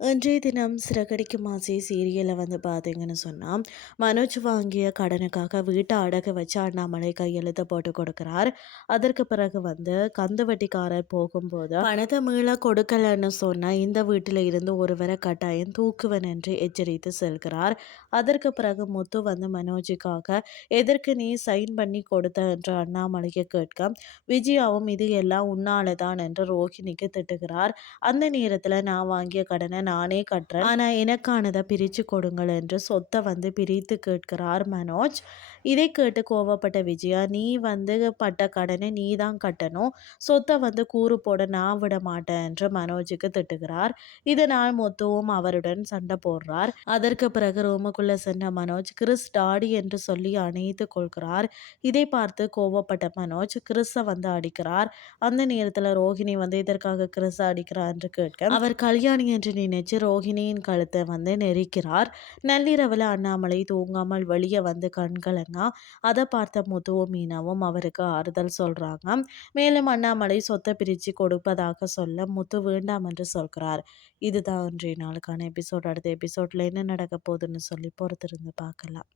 இன்றைய தினம் சிறகடிக்கும் ஆசை சீரியலில் வந்து பார்த்தீங்கன்னு சொன்னால் மனோஜ் வாங்கிய கடனுக்காக வீட்டை அடகு வச்சு அண்ணாமலை கையெழுத்து போட்டு கொடுக்குறார். அதற்கு பிறகு வந்து கந்துவட்டிக்காரர் போகும்போது பணத்தை மீள கொடுக்கலன்னு சொன்னால் இந்த வீட்டில் இருந்து ஒருவரை கட்டாயம் தூக்குவன் என்று எச்சரித்து செல்கிறார். அதற்கு பிறகு முத்து வந்து மனோஜுக்காக எதற்கு நீ சைன் பண்ணி கொடுத்த? என்று அண்ணாமலையை கேட்க விஜயாவும் இது எல்லாம் உன்னால தான் என்று ரோஹிணிக்கு திட்டுகிறார். அந்த நேரத்தில் நான் வாங்கிய கடனை நானே கட்டுறேன் ஆனால் எனக்கானதை பிரித்து கொடுங்கள் என்று சொத்தை வந்து பிரித்து கேட்கிறார் மனோஜ். இதை கேட்டு கோவப்பட்ட விஜயா நீ வந்து பட்ட கடனை நீ தான் கட்டணும். சொத்தை வந்து கூறு போட நான் விட மாட்டேன் என்று மனோஜுக்கு திட்டுகிறார். இதனால் மொத்தவும் அவருடன் சண்டை போடுறார். அதற்கு பிறகு ரூமுக்குள்ள சென்ற மனோஜ் கிறிஸ் டாடி என்று சொல்லி அணைத்து கொள்கிறார். இதை பார்த்து கோவப்பட்ட மனோஜ் கிறிஸை வந்து அடிக்கிறார். அந்த நேரத்தில் ரோஹிணி வந்து இதற்காக கிறிஸ் அடிக்கிறார் என்று கேட்க அவர் கல்யாணி என்று நினைச்சு ரோஹிணியின் கழுத்தை வந்து நெரிக்கிறார். நள்ளிரவில் அண்ணாமலை தூங்காமல் வெளியே வந்து கண்கலங்கா அதை பார்த்த முத்துவும் மீனாவும் அவருக்கு ஆறுதல் சொல்கிறாங்க மேலும் அண்ணாமலை சொத்தை பிரித்து கொடுப்பதாக சொல்ல முத்து வேண்டாம் என்று சொல்கிறார். இதுதான் இன்றைய நாளுக்கான எபிசோட். அடுத்த எபிசோடில் என்ன நடக்க போகுதுன்னு சொல்லி பொறுத்திருந்து பார்க்கலாம்.